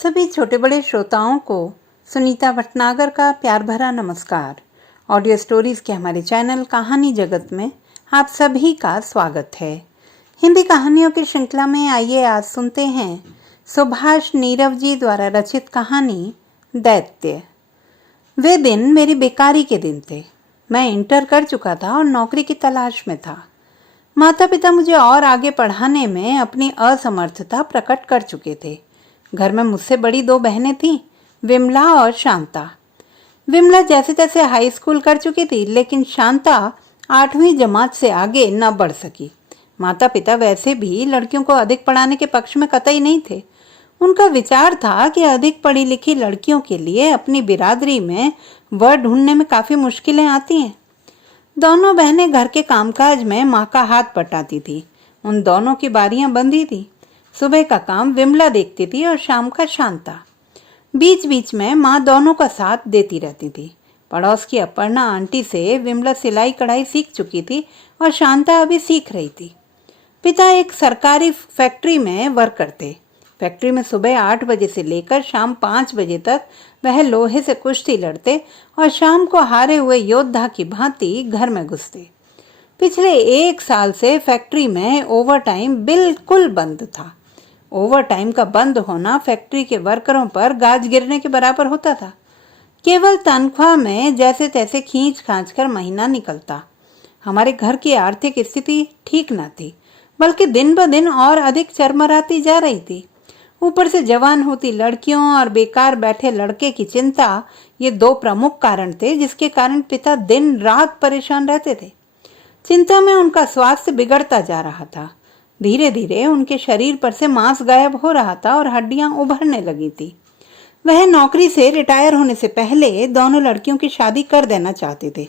सभी छोटे बड़े श्रोताओं को सुनीता भटनागर का प्यार भरा नमस्कार। ऑडियो स्टोरीज के हमारे चैनल कहानी जगत में आप सभी का स्वागत है। हिंदी कहानियों की श्रृंखला में आइए आज सुनते हैं सुभाष नीरव जी द्वारा रचित कहानी दैत्य। वे दिन मेरी बेकारी के दिन थे। मैं इंटर कर चुका था और नौकरी की तलाश में था। माता पिता मुझे और आगे पढ़ाने में अपनी असमर्थता प्रकट कर चुके थे। घर में मुझसे बड़ी दो बहनें थीं, विमला और शांता। विमला जैसे तैसे हाई स्कूल कर चुकी थी, लेकिन शांता 8वीं जमात से आगे न बढ़ सकी। माता पिता वैसे भी लड़कियों को अधिक पढ़ाने के पक्ष में कतई नहीं थे। उनका विचार था कि अधिक पढ़ी लिखी लड़कियों के लिए अपनी बिरादरी में वर ढूंढने में काफ़ी मुश्किलें आती हैं। दोनों बहनें घर के कामकाज में माँ का हाथ बटाती थी। उन दोनों की बारियां बंधी थी। सुबह का काम विमला देखती थी और शाम का शांता। बीच बीच में माँ दोनों का साथ देती रहती थी। पड़ोस की अपर्णा आंटी से विमला सिलाई कढ़ाई सीख चुकी थी और शांता अभी सीख रही थी। पिता एक सरकारी फैक्ट्री में वर्कर थे। फैक्ट्री में सुबह 8 बजे से लेकर शाम 5 बजे तक वह लोहे से कुश्ती लड़ते और शाम को हारे हुए योद्धा की भांति घर में घुसते। पिछले 1 साल से फैक्ट्री में ओवरटाइम बिल्कुल बंद था। ओवरटाइम का बंद होना फैक्ट्री के वर्करों पर गाज गिरने के बराबर होता था। केवल तनख्वाह में जैसे तैसे खींच खांच कर महीना निकलता। हमारे घर की आर्थिक स्थिति ठीक न थी, बल्कि दिन ब दिन और अधिक चरमराती जा रही थी। ऊपर से जवान होती लड़कियों और बेकार बैठे लड़के की चिंता, ये 2 प्रमुख कारण थे जिसके कारण पिता दिन रात परेशान रहते थे। चिंता में उनका स्वास्थ्य बिगड़ता जा रहा था। धीरे धीरे उनके शरीर पर से मांस गायब हो रहा था और हड्डियां उभरने लगी थी। वह नौकरी से रिटायर होने से पहले दोनों लड़कियों की शादी कर देना चाहते थे।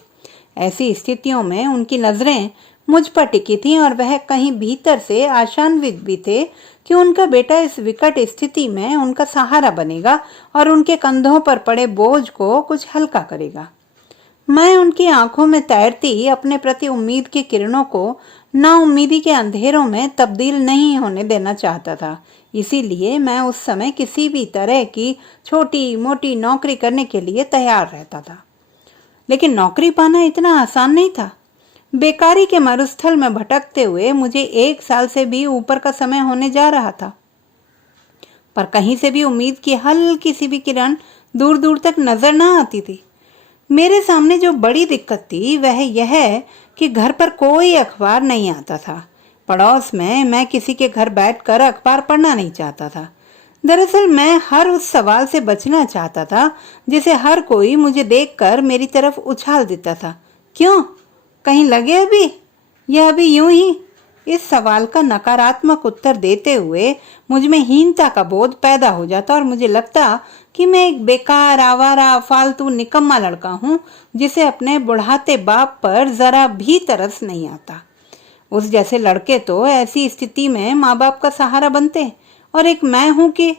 ऐसी स्थितियों में उनकी नजरें मुझ पर टिकी थीं और वह कहीं भीतर से आशान्वित भी थे कि उनका बेटा इस विकट स्थिति में उनका सहारा बनेगा और उनके कंधों पर पड़े बोझ को कुछ हल्का करेगा। मैं उनकी आंखों में तैरती अपने प्रति उम्मीद की किरणों को नाउम्मीदी के अंधेरों में तब्दील नहीं होने देना चाहता था। इसीलिए मैं उस समय किसी भी तरह की छोटी मोटी नौकरी करने के लिए तैयार रहता था। लेकिन नौकरी पाना इतना आसान नहीं था। बेकारी के मरुस्थल में भटकते हुए मुझे 1 साल से भी ऊपर का समय होने जा रहा था, पर कहीं से भी उम्मीद की हल्की सी भी किरण दूर दूर तक नजर न आती थी। मेरे सामने जो बड़ी दिक्कत थी वह यह कि घर पर कोई अखबार नहीं आता था। पड़ोस में मैं किसी के घर बैठकर अखबार पढ़ना नहीं चाहता था। दरअसल मैं हर उस सवाल से बचना चाहता था जिसे हर कोई मुझे देखकर मेरी तरफ उछाल देता था। क्यों? कहीं लगे अभी? या अभी यूं ही? इस सवाल का नकारात्मक उत्तर देते हुए मुझ में हीनता का बोध पैदा हो जाता और मुझे लगता कि मैं एक बेकार, आवारा, फालतू, निकम्मा लड़का हूँ जिसे अपने बुढ़ाते बाप पर जरा भी तरस नहीं आता। उस जैसे लड़के तो ऐसी स्थिति में माँ बाप का सहारा बनते, और एक मैं हूँ कि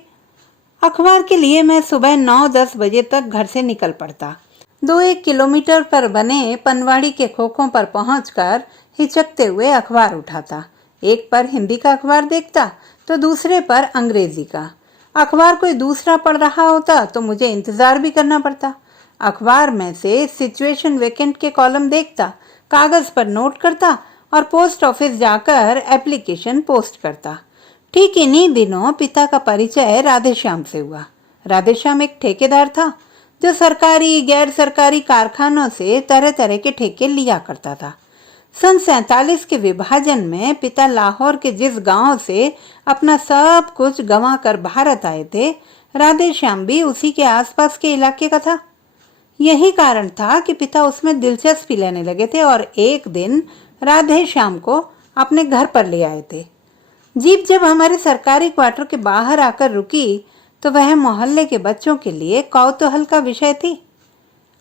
अखबार के लिए मैं सुबह 9-10 बजे तक घर से निकल पड़ता। 2-1 किलोमीटर पर बने पनवाड़ी के खोखों पर पहुंचकर हिचकते हुए अखबार उठाता। एक पर हिंदी का अखबार देखता तो दूसरे पर अंग्रेजी का। अखबार कोई दूसरा पढ़ रहा होता तो मुझे इंतजार भी करना पड़ता। अखबार में से सिचुएशन वेकेंट के कॉलम देखता, कागज पर नोट करता और पोस्ट ऑफिस जाकर एप्लीकेशन पोस्ट करता। ठीक इन्हीं दिनों पिता का परिचय राधेश्याम से हुआ। राधेश्याम एक ठेकेदार था जो सरकारी गैर सरकारी कारखानों से तरह तरह के ठेके लिया करता था। सन 47 के विभाजन में पिता लाहौर के जिस गांव से अपना सब कुछ गंवा कर भारत आए थे, राधेश्याम भी उसी के आसपास के इलाके का था। यही कारण था कि पिता उसमें दिलचस्पी लेने लगे थे और एक दिन राधेश्याम को अपने घर पर ले आए थे। जीप जब हमारे सरकारी क्वार्टर के बाहर आकर रुकी तो वह मोहल्ले के बच्चों के लिए कौतूहल का विषय थी।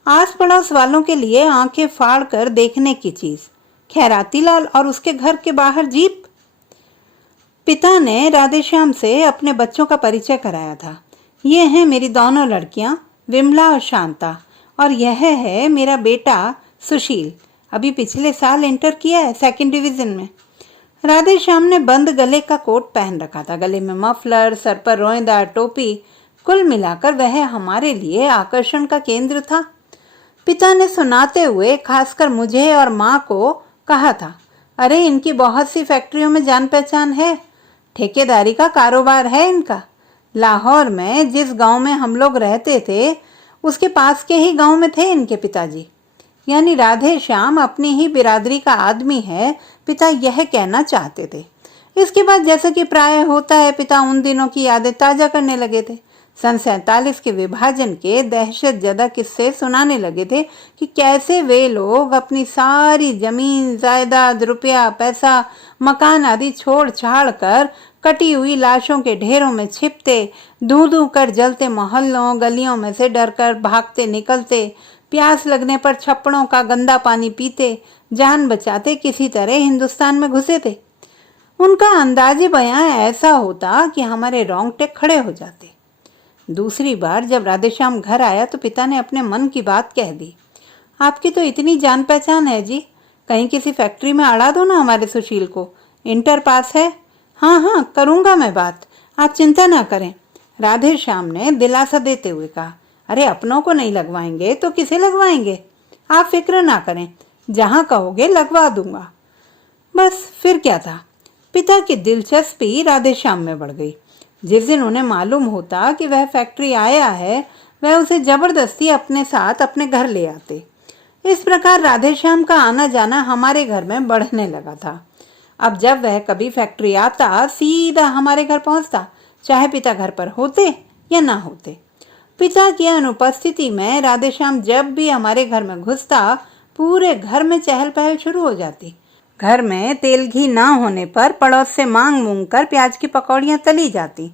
आस पड़ोस वालों के लिए आंखें फाड़ कर देखने की चीज। खैरातीलाल और उसके घर के बाहर जीप। पिता ने राधेश्याम से अपने बच्चों का परिचय कराया था। ये हैं मेरी दोनों लड़कियां विमला और शांता, और यह है मेरा बेटा सुशील, अभी पिछले साल इंटर किया है 2nd डिवीजन में। राधेश्याम ने बंद गले का कोट पहन रखा था, गले में मफलर, सर पर रोएदार टोपी, कुल मिलाकर वह हमारे लिए आकर्षण का केंद्र था। पिता ने सुनाते हुए खासकर मुझे और माँ को कहा था, अरे इनकी बहुत सी फैक्ट्रियों में जान पहचान है, ठेकेदारी का कारोबार है इनका। लाहौर में जिस गांव में हम लोग रहते थे उसके पास के ही गांव में थे इनके पिताजी, यानी राधे श्याम अपनी ही बिरादरी का आदमी है, पिता यह कहना चाहते थे। इसके बाद जैसा कि प्राय होता है, पिता उन दिनों की यादें ताजा करने लगे थे। सन 47 के विभाजन के दहशत जदा किस्से सुनाने लगे थे कि कैसे वे लोग अपनी सारी जमीन जायदाद, रुपया पैसा, मकान आदि छोड़ छाड़ कर कटी हुई लाशों के ढेरों में छिपते, धू धू कर जलते मोहल्लों गलियों में से डरकर भागते निकलते, प्यास लगने पर छप्पड़ों का गंदा पानी पीते, जान बचाते किसी तरह हिंदुस्तान में घुसे थे। उनका अंदाजे बयां ऐसा होता कि हमारे रोंगटे खड़े हो जाते। दूसरी बार जब राधेश्याम घर आया तो पिता ने अपने मन की बात कह दी। आपकी तो इतनी जान पहचान है जी, कहीं किसी फैक्ट्री में अड़ा दो ना हमारे सुशील को, इंटर पास है। हाँ हाँ करूँगा मैं बात, आप चिंता ना करें, राधेश्याम ने दिलासा देते हुए कहा। अरे अपनों को नहीं लगवाएंगे तो किसे लगवाएंगे, आप फिक्र ना करें, जहाँ कहोगे लगवा दूंगा। बस फिर क्या था, पिता की दिलचस्पी राधेश्याम में बढ़ गई। जिस दिन उन्हें मालूम होता कि वह फैक्ट्री आया है, वह उसे जबरदस्ती अपने साथ अपने घर ले आते। इस प्रकार राधेश्याम का आना जाना हमारे घर में बढ़ने लगा था। अब जब वह कभी फैक्ट्री आता, सीधा हमारे घर पहुंचता, चाहे पिता घर पर होते या ना होते। पिता की अनुपस्थिति में राधेश्याम जब भी हमारे घर में घुसता, पूरे घर में चहल पहल शुरू हो जाती। घर में तेल घी ना होने पर पड़ोस से मांग मूंग कर प्याज की पकौड़ियाँ तली जाती।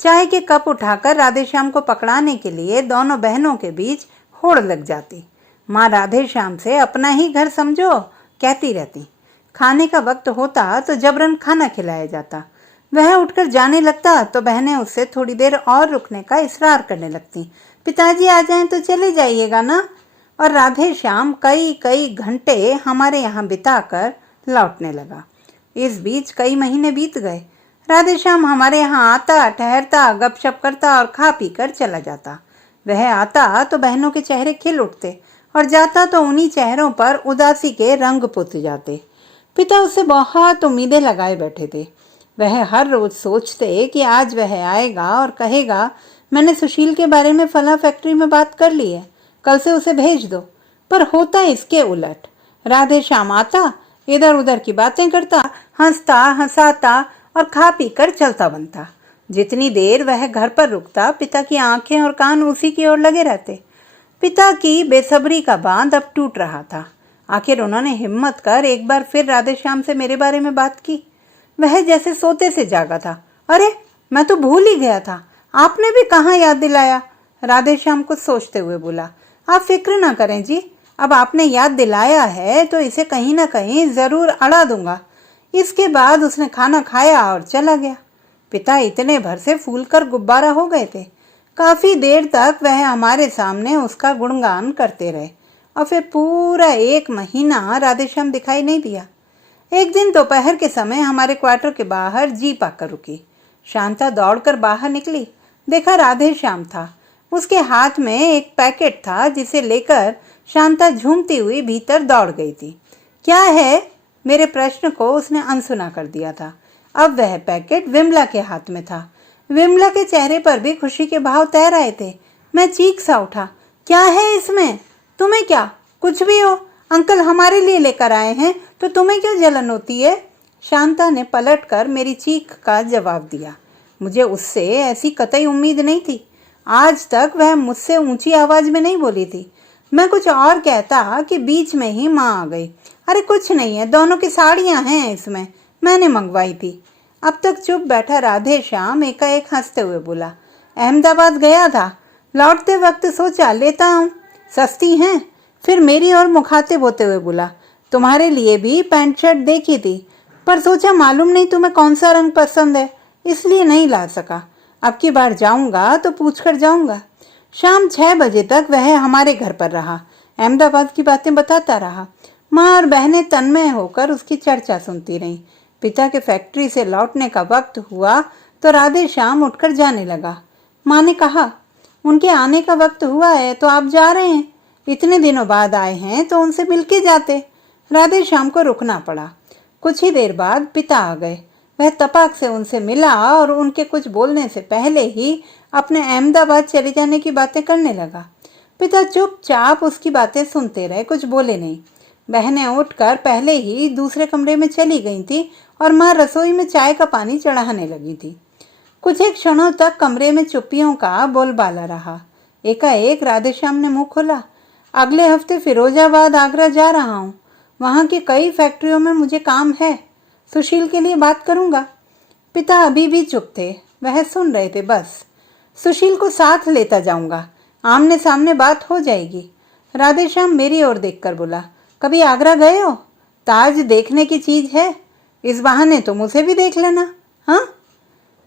चाय के कप उठाकर राधेश्याम को पकड़ाने के लिए दोनों बहनों के बीच होड़ लग जाती। माँ राधेश्याम से अपना ही घर समझो कहती रहती। खाने का वक्त होता तो जबरन खाना खिलाया जाता। वह उठकर जाने लगता तो बहनें उससे थोड़ी देर और रुकने का इसरार करने लगती। पिताजी आ जाएं तो चले जाइएगा ना। और राधेश्याम कई कई घंटे हमारे यहाँ बिताकर लौटने लगा। इस बीच कई महीने बीत गए। राधेश्याम हमारे यहाँ आता, ठहरता, गपशप करता और खा पी कर चला जाता। वह आता तो बहनों के चेहरे खिल उठते और जाता तो उन्हीं चेहरों पर उदासी के रंग पुत जाते। पिता उससे बहुत उम्मीदें लगाए बैठे थे। वह हर रोज सोचते कि आज वह आएगा और कहेगा, मैंने सुशील के बारे में फला फैक्ट्री में बात कर ली है, कल से उसे भेज दो। पर होता इसके उलट। राधेश्याम आता, इधर उधर की बातें करता, हंसता हंसाता और खा पी कर चलता बनता। जितनी देर वह घर पर रुकता, पिता की आंखें और कान उसी की ओर लगे रहते। पिता की बेसब्री का बांध अब टूट रहा था। आखिर उन्होंने हिम्मत कर एक बार फिर राधेश्याम से मेरे बारे में बात की। वह जैसे सोते से जागा था। अरे मैं तो भूल ही गया था, आपने भी कहाँ याद दिलाया। राधेश्याम कुछ सोचते हुए बोला, आप फिक्र ना करें जी, अब आपने याद दिलाया है तो इसे कहीं ना कहीं जरूर अड़ा दूंगा। इसके बाद उसने खाना खाया और चला गया। पिता इतने भर से फूल कर गुब्बारा हो गए थे। काफी देर तक वह हमारे सामने उसका गुणगान करते रहे और फिर पूरा 1 महीना राधेश्याम दिखाई नहीं दिया। एक दिन दोपहर के समय हमारे क्वार्टर के बाहर जीप आकर रुकी। शांता दौड़कर बाहर निकली। देखा राधेश्याम था। उसके हाथ में एक पैकेट था जिसे लेकर शांता झूमती हुई भीतर दौड़ गई थी। क्या है? मेरे प्रश्न को उसने अनसुना कर दिया था। अब वह पैकेट विमला के हाथ में था। विमला के चेहरे पर भी खुशी के भाव तैर आए थे। मैं चीख सा उठा, क्या है इसमें? तुम्हें क्या? कुछ भी हो, अंकल हमारे लिए लेकर आए हैं तो तुम्हें क्यों जलन होती है? शांता ने पलटकर मेरी चीख का जवाब दिया। मुझे उससे ऐसी कतई उम्मीद नहीं थी। आज तक वह मुझसे ऊंची आवाज में नहीं बोली थी। मैं कुछ और कहता कि बीच में ही माँ आ गई। अरे कुछ नहीं है, दोनों की साड़ियाँ हैं इसमें, मैंने मंगवाई थी। अब तक चुप बैठा राधेश्याम एकाएक हंसते हुए बोला, अहमदाबाद गया था, लौटते वक्त सोचा लेता हूँ, सस्ती हैं। फिर मेरी ओर मुखातिब होते हुए बोला, तुम्हारे लिए भी पैंट शर्ट देखी थी, पर सोचा मालूम नहीं तुम्हें कौन सा रंग पसंद है, इसलिए नहीं ला सका। अब की बार जाऊंगा तो पूछ कर जाऊंगा। शाम 6 बजे तक वह हमारे घर पर रहा। अहमदाबाद की बातें बताता रहा। माँ और बहनें तन्मय होकर उसकी चर्चा सुनती रहीं। पिता के फैक्ट्री से लौटने का वक्त हुआ तो राधेश्याम उठकर जाने लगा। माँ ने कहा, उनके आने का वक्त हुआ है तो आप जा रहे हैं। इतने दिनों बाद आए हैं तो उनसे मिल के जाते। राधेश्याम को रुकना पड़ा। कुछ ही देर बाद पिता आ गए। वह तपाक से उनसे मिला और उनके कुछ बोलने से पहले ही अपने अहमदाबाद चले जाने की बातें करने लगा। पिता चुपचाप उसकी बातें सुनते रहे, कुछ बोले नहीं। बहनें उठकर पहले ही दूसरे कमरे में चली गई थी और माँ रसोई में चाय का पानी चढ़ाने लगी थी। कुछ एक क्षणों तक कमरे में चुप्पियों का बोलबाला रहा। एकाएक राधेश्याम ने मुंह खोला, अगले हफ्ते फिरोजाबाद आगरा जा रहा हूँ। वहाँ की कई फैक्ट्रियों में मुझे काम है। सुशील के लिए बात करूँगा। पिता अभी भी चुप थे, वह सुन रहे थे बस। सुशील को साथ लेता जाऊँगा, आमने सामने बात हो जाएगी। राधेश्याम मेरी ओर देखकर बोला, कभी आगरा गए हो? ताज देखने की चीज है, इस बहाने तुम उसे भी देख लेना। हाँ,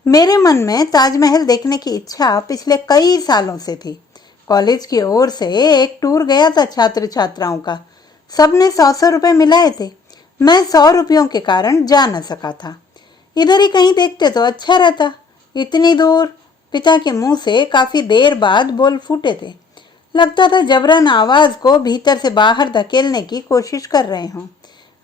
मेरे मन में ताजमहल देखने की इच्छा पिछले कई सालों से थी। कॉलेज की ओर से एक टूर गया था छात्र छात्राओं का। सबने 100-100 रुपए मिलाए थे। मैं 100 रुपयों के कारण जा न सका था। इधर ही कहीं देखते तो अच्छा रहता। इतनी दूर। पिता के मुंह से काफी देर बाद बोल फूटे थे। लगता था जबरन आवाज को भीतर से बाहर धकेलने की कोशिश कर रहे हों।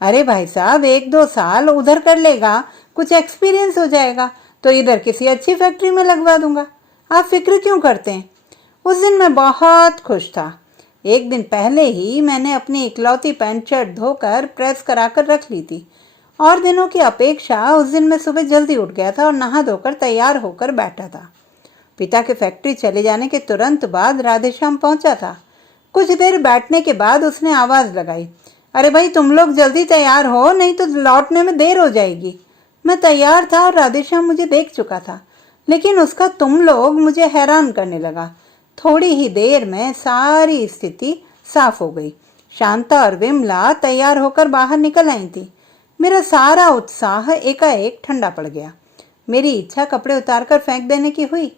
अरे भाई साहब, 1-2 साल उधर कर लेगा, कुछ एक्सपीरियंस हो जाएगा तो इधर किसी अच्छी फैक्ट्री में लगवा दूंगा। आप फिक्र क्यों करते हैं? उस दिन मैं बहुत खुश था। एक दिन पहले ही मैंने अपनी इकलौती पैंट शर्ट धोकर प्रेस कराकर रख ली थी। और दिनों की अपेक्षा उस दिन मैं सुबह जल्दी उठ गया था और नहा धोकर तैयार होकर बैठा था। पिता के फैक्ट्री चले जाने के तुरंत बाद राधेश्याम पहुंचा था। कुछ देर बैठने के बाद उसने आवाज लगाई, अरे भाई तुम लोग जल्दी तैयार हो, नहीं तो लौटने में देर हो जाएगी। मैं तैयार था और राधेश्याम मुझे देख चुका था, लेकिन उसका तुम लोग मुझे हैरान करने लगा। थोड़ी ही देर में सारी स्थिति साफ हो गई। शांता और विमला तैयार होकर बाहर निकल आई थी। मेरा सारा उत्साह एकाएक ठंडा पड़ गया। मेरी इच्छा कपड़े उतारकर फेंक देने की हुई।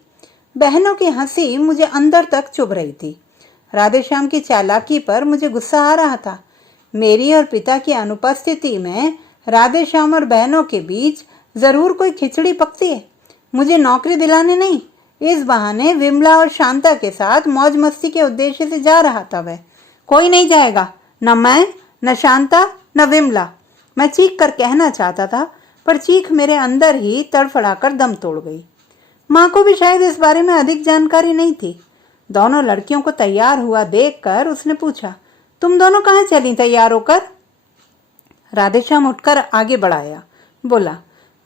बहनों की हंसी मुझे अंदर तक चुभ रही थी। राधेश्याम की चालाकी पर मुझे गुस्सा आ रहा था। मेरी और पिता की अनुपस्थिति में राधेश्याम और बहनों के बीच जरूर कोई खिचड़ी पकती है। मुझे नौकरी दिलाने नहीं, इस बहाने विमला और शांता के साथ मौज मस्ती के उद्देश्य से जा रहा था वह। कोई नहीं जाएगा, न मैं, न शांता, न विमला। मैं चीख कर कहना चाहता था, पर चीख मेरे अंदर ही तड़फड़ाकर दम तोड़ गई। माँ को भी शायद इस बारे में अधिक जानकारी नहीं थी। दोनों लड़कियों को तैयार हुआ देखकर उसने पूछा, तुम दोनों कहाँ चली तैयार होकर? राधेश्याम उठकर आगे बढ़ाया, बोला,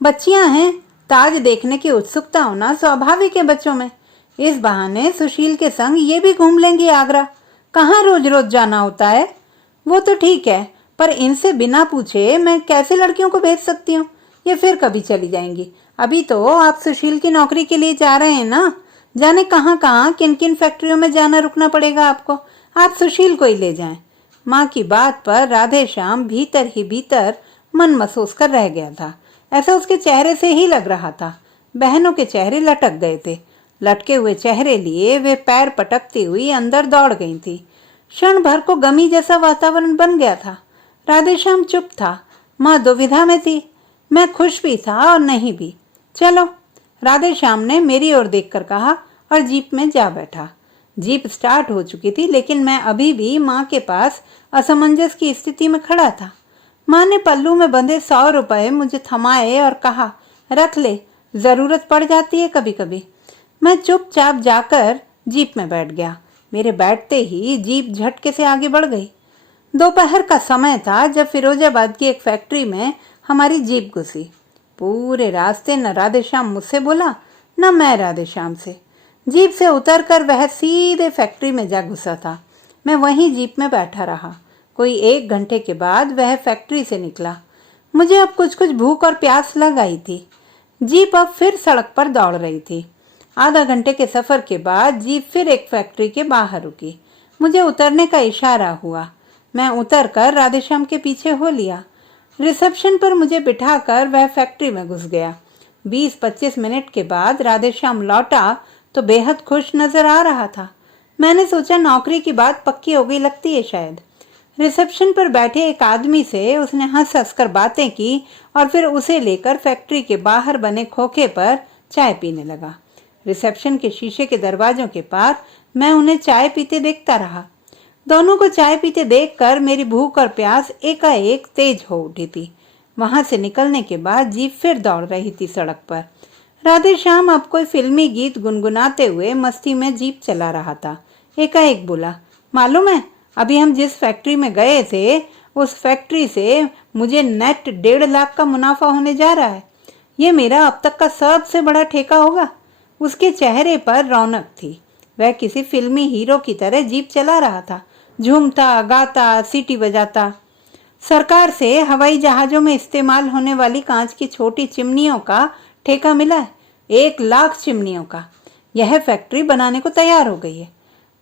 बच्चियां हैं, ताज देखने की उत्सुकता होना स्वाभाविक है बच्चों में। इस बहाने सुशील के संग ये भी घूम लेंगी आगरा। कहाँ रोज रोज जाना होता है। वो तो ठीक है, पर इनसे बिना पूछे मैं कैसे लड़कियों को भेज सकती हूँ? ये फिर कभी चली जाएंगी। अभी तो आप सुशील की नौकरी के लिए जा रहे हैं ना। जाने कहाँ कहाँ किन किन फैक्ट्रियों में जाना रुकना पड़ेगा आपको। आप सुशील को ही ले जाएं। माँ की बात पर राधेश्याम भीतर ही भीतर मन महसूस कर रह गया था। ऐसा उसके चेहरे से ही लग रहा था। बहनों के चेहरे लटक गए थे। लटके हुए चेहरे लिए वे पैर पटकती हुई अंदर दौड़ गई थी। क्षण भर को गमी जैसा वातावरण बन गया था। राधेश्याम चुप था। माँ दुविधा में थी। मैं खुश भी था और नहीं भी। चलो, राधेश्याम ने मेरी ओर देखकर कहा और जीप में जा बैठा। जीप स्टार्ट हो चुकी थी, लेकिन मैं अभी भी माँ के पास असमंजस की स्थिति में खड़ा था। माँ ने पल्लू में बंधे 100 रुपए मुझे थमाए और कहा, रख ले, जरूरत पड़ जाती है कभी कभी। मैं चुपचाप जाकर जीप में बैठ गया। मेरे बैठते ही जीप झटके से आगे बढ़ गई। दोपहर का समय था जब फिरोजाबाद की एक फैक्ट्री में हमारी जीप घुसी। पूरे रास्ते न राधेश्याम मुझसे बोला, न मैं राधेश्याम से। जीप से उतरकर वह सीधे फैक्ट्री में जा घुसा था। मैं वहीं जीप में बैठा रहा। कोई 1 घंटे के बाद वह फैक्ट्री से निकला। मुझे अब कुछ कुछ भूख और प्यास लग आई थी। जीप अब फिर सड़क पर दौड़ रही थी। आधा घंटे के सफर के बाद जीप फिर एक फैक्ट्री के बाहर रुकी। मुझे उतरने का इशारा हुआ। मैं उतरकर राधेश्याम के पीछे हो लिया। रिसेप्शन पर मुझे बिठाकर वह फैक्ट्री में घुस गया। 20-25 मिनट के बाद राधेश्याम लौटा तो बेहद खुश नजर आ रहा था। मैंने सोचा नौकरी की बात पक्की हो गई लगती है शायद। रिसेप्शन पर बैठे एक आदमी से उसने हंस हंस कर बातें की और फिर उसे लेकर फैक्ट्री के बाहर बने खोखे पर चाय पीने लगा। रिसेप्शन के शीशे के दरवाजों के पार मैं उन्हें चाय पीते देखता रहा। दोनों को चाय पीते देखकर मेरी भूख और प्यास एकाएक तेज हो उठी थी। वहां से निकलने के बाद जीप फिर दौड़ रही थी सड़क पर। राधे श्याम अब कोई फिल्मी गीत गुनगुनाते हुए मस्ती में जीप चला रहा था। एकाएक बोला, मालूम है अभी हम जिस फैक्ट्री में गए थे उस फैक्ट्री से मुझे नेट 1.5 लाख का मुनाफा होने जा रहा है। ये मेरा अब तक का सबसे बड़ा ठेका होगा। उसके चेहरे पर रौनक थी। वह किसी फिल्मी हीरो की तरह जीप चला रहा था, झूमता गाता सीटी बजाता। सरकार से हवाई जहाजों में इस्तेमाल होने वाली कांच की छोटी चिमनियों का ठेका मिला है, 1 लाख चिमनियों का। यह फैक्ट्री बनाने को तैयार हो गई है।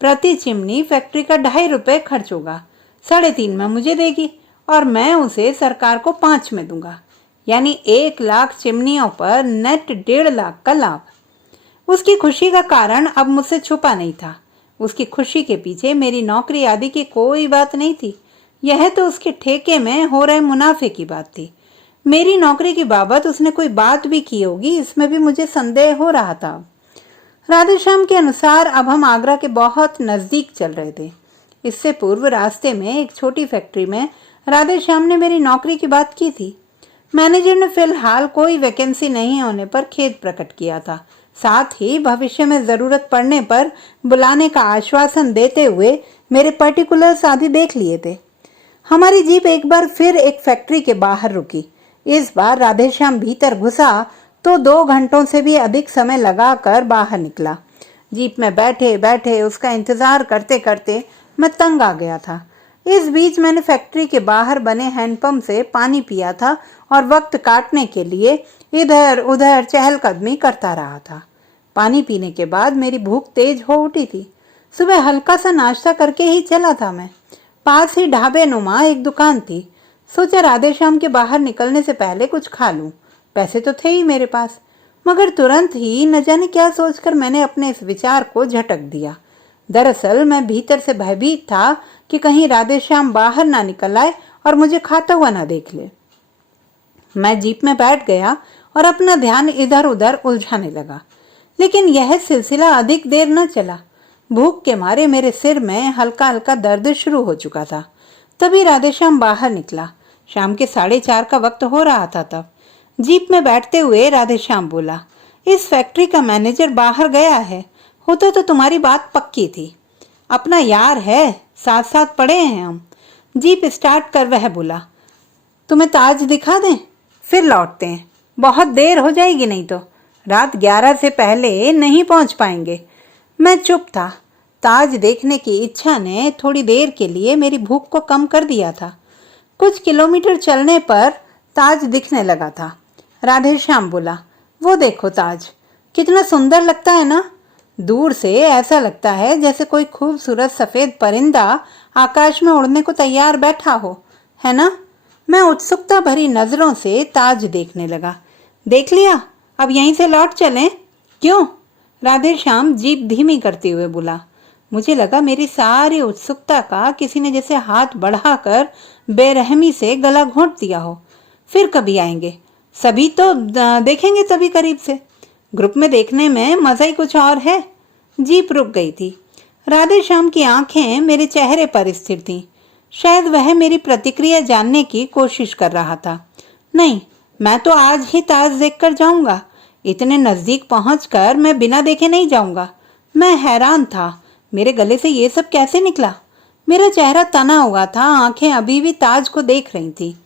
प्रति चिमनी फैक्ट्री का 2.5 रुपये खर्च होगा, 3.5 में मुझे देगी और मैं उसे सरकार को 5 में दूंगा, यानी 1 लाख चिमनियों पर नेट 1.5 लाख का लाभ। उसकी खुशी का कारण अब मुझसे छुपा नहीं था। उसकी खुशी के पीछे मेरी नौकरी आदि की कोई बात नहीं थी। यह तो उसके ठेके में हो रहे मुनाफे की बात थी। मेरी नौकरी की बाबत उसने कोई बात भी की होगी, इसमें भी मुझे संदेह हो रहा था। राधेश्याम के अनुसार अब हम आगरा के बहुत नजदीक चल रहे थे। इससे पूर्व रास्ते में एक छोटी फैक्ट्री में राधेश्याम ने मेरी नौकरी की बात की थी। मैनेजर ने फिलहाल कोई वैकेंसी नहीं होने पर खेद प्रकट किया था। साथ ही भविष्य में जरूरत पड़ने पर बुलाने का आश्वासन देते हुए मेरे पर्टिकुलर्स आदि देख लिए थे। हमारी जीप एक बार फिर एक फैक्ट्री के बाहर रुकी। इस बार राधेश्याम भीतर घुसा तो 2 घंटों से भी अधिक समय लगाकर बाहर निकला। जीप में बैठे बैठे उसका इंतजार करते करते मैं तंग आ गया था। इस बीच मैंने फैक्ट्री के बाहर बने हैंडपंप से पानी पिया था और वक्त काटने के लिए इधर उधर चहलकदमी करता रहा था। पानी पीने के बाद मेरी भूख तेज हो उठी थी। सुबह हल्का सा नाश्ता करके ही चला था मैं। पास ही ढाबे नुमा एक दुकान थी। सोचा राधेश्याम के बाहर निकलने से पहले कुछ खा लूं। पैसे तो थे ही मेरे पास, मगर तुरंत ही न जाने क्या सोचकर मैंने अपने इस विचार को झटक दिया। दरअसल मैं भीतर से भयभीत था कि कहीं राधेश्याम बाहर ना निकल आए और मुझे खाता हुआ ना देख ले। मैं जीप में बैठ गया और अपना ध्यान इधर उधर उलझाने लगा, लेकिन यह सिलसिला अधिक देर न चला। भूख के मारे मेरे सिर में हल्का हल्का दर्द शुरू हो चुका था। तभी राधेश्याम बाहर निकला। शाम के 4:30 का वक्त हो रहा था तब। जीप में बैठते हुए राधेश्याम बोला, इस फैक्ट्री का मैनेजर बाहर गया है। होता तो तुम्हारी बात पक्की थी। अपना यार है, साथ साथ पड़े हैं हम। जीप स्टार्ट कर वह बोला, तुम्हें ताज दिखा दें, फिर लौटते हैं। बहुत देर हो जाएगी, नहीं तो रात 11 से पहले नहीं पहुंच पाएंगे। मैं चुप था। ताज देखने की इच्छा ने थोड़ी देर के लिए मेरी भूख को कम कर दिया था। कुछ किलोमीटर चलने पर ताज दिखने लगा था। राधेश्याम बोला, वो देखो ताज, कितना सुंदर लगता है ना। दूर से ऐसा लगता है जैसे कोई खूबसूरत सफेद परिंदा आकाश में उड़ने को तैयार बैठा हो, है ना। मैं उत्सुकता भरी नजरों से ताज देखने लगा। देख लिया, अब यहीं से लौट चलें? क्यों? राधेश्याम जीप धीमी करते हुए बोला। मुझे लगा मेरी सारी उत्सुकता का किसी ने जैसे हाथ बढ़ाकर बेरहमी से गला घोंट दिया हो। फिर कभी आएंगे, सभी तो देखेंगे तभी करीब से। ग्रुप में देखने में मजा ही कुछ और है। जीप रुक गई थी। राधेश्याम की आंखें मेरे चेहरे पर स्थिर थीं। शायद वह मेरी प्रतिक्रिया जानने की कोशिश कर रहा था। नहीं, मैं तो आज ही ताज देखकर जाऊंगा। इतने नजदीक पहुंचकर मैं बिना देखे नहीं जाऊंगा। मैं हैरान था, मेरे गले से ये सब कैसे निकला। मेरा चेहरा तना हुआ था, आंखें अभी भी ताज को देख रही थी।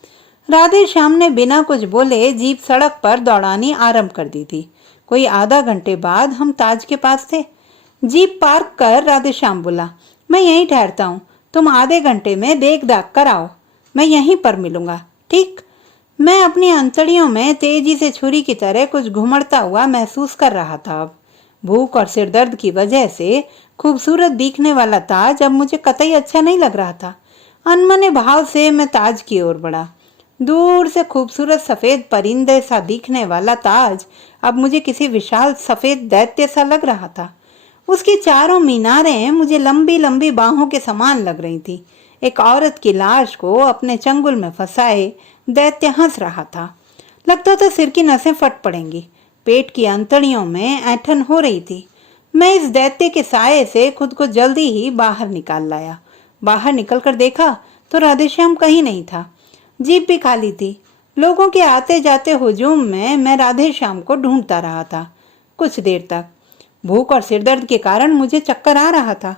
राधेश्याम ने बिना कुछ बोले जीप सड़क पर दौड़ानी आरंभ कर दी थी। कोई आधा घंटे बाद हम ताज के पास थे। जीप पार्क कर राधेश्याम बोला, मैं यहीं ठहरता हूँ, तुम आधे घंटे में देख दाख कर आओ। मैं यहीं पर मिलूंगा, ठीक? मैं अपनी अंतड़ियों में तेजी से छुरी की तरह कुछ घुमड़ता हुआ महसूस कर रहा था। अब भूख और सिरदर्द की वजह से खूबसूरत दिखने वाला ताज अब मुझे कतई अच्छा नहीं लग रहा था। अनमने भाव से मैं ताज की ओर बढ़ा। दूर से खूबसूरत सफेद परिंदे सा दिखने वाला ताज अब मुझे किसी विशाल सफेद दैत्य सा लग रहा था। उसकी चारों मीनारें मुझे लंबी लंबी बाहों के समान लग रही थी। एक औरत की लाश को अपने चंगुल में फंसाए दैत्य हंस रहा था। लगता था सिर की नसें फट पड़ेंगी। पेट की अंतड़ियों में ऐंठन हो रही थी। मैं इस दैत्य के साये से खुद को जल्दी ही बाहर निकाल लाया। बाहर निकलकर देखा तो राधेश्याम कहीं नहीं था। जीप भी खाली थी। लोगों के आते जाते हुजूम में मैं राधेश्याम को ढूंढता रहा था कुछ देर तक। भूख और सिरदर्द के कारण मुझे चक्कर आ रहा था।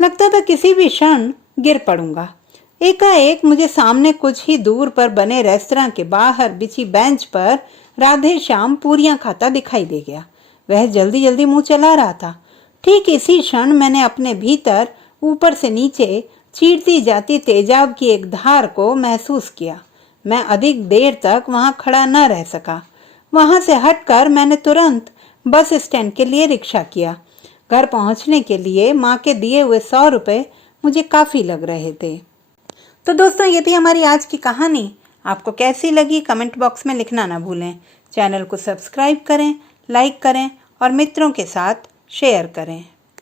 लगता था किसी भी क्षण गिर पड़ूंगा। एकाएक मुझे सामने कुछ ही दूर पर बने रेस्तरां के बाहर बिछी बेंच पर राधेश्याम पूरियां खाता दिखाई दे गया। वह जल्दी जल्दी मुंह चला रहा था। ठीक इसी क्षण मैंने अपने भीतर ऊपर से नीचे चीरती जाती तेजाब की एक धार को महसूस किया। मैं अधिक देर तक वहां खड़ा न रह सका। वहां से हटकर मैंने तुरंत बस स्टैंड के लिए रिक्शा किया। घर पहुंचने के लिए माँ के दिए हुए 100 रुपये मुझे काफ़ी लग रहे थे। तो दोस्तों, ये थी हमारी आज की कहानी। आपको कैसी लगी कमेंट बॉक्स में लिखना ना भूलें। चैनल को सब्सक्राइब करें, लाइक करें और मित्रों के साथ शेयर करें।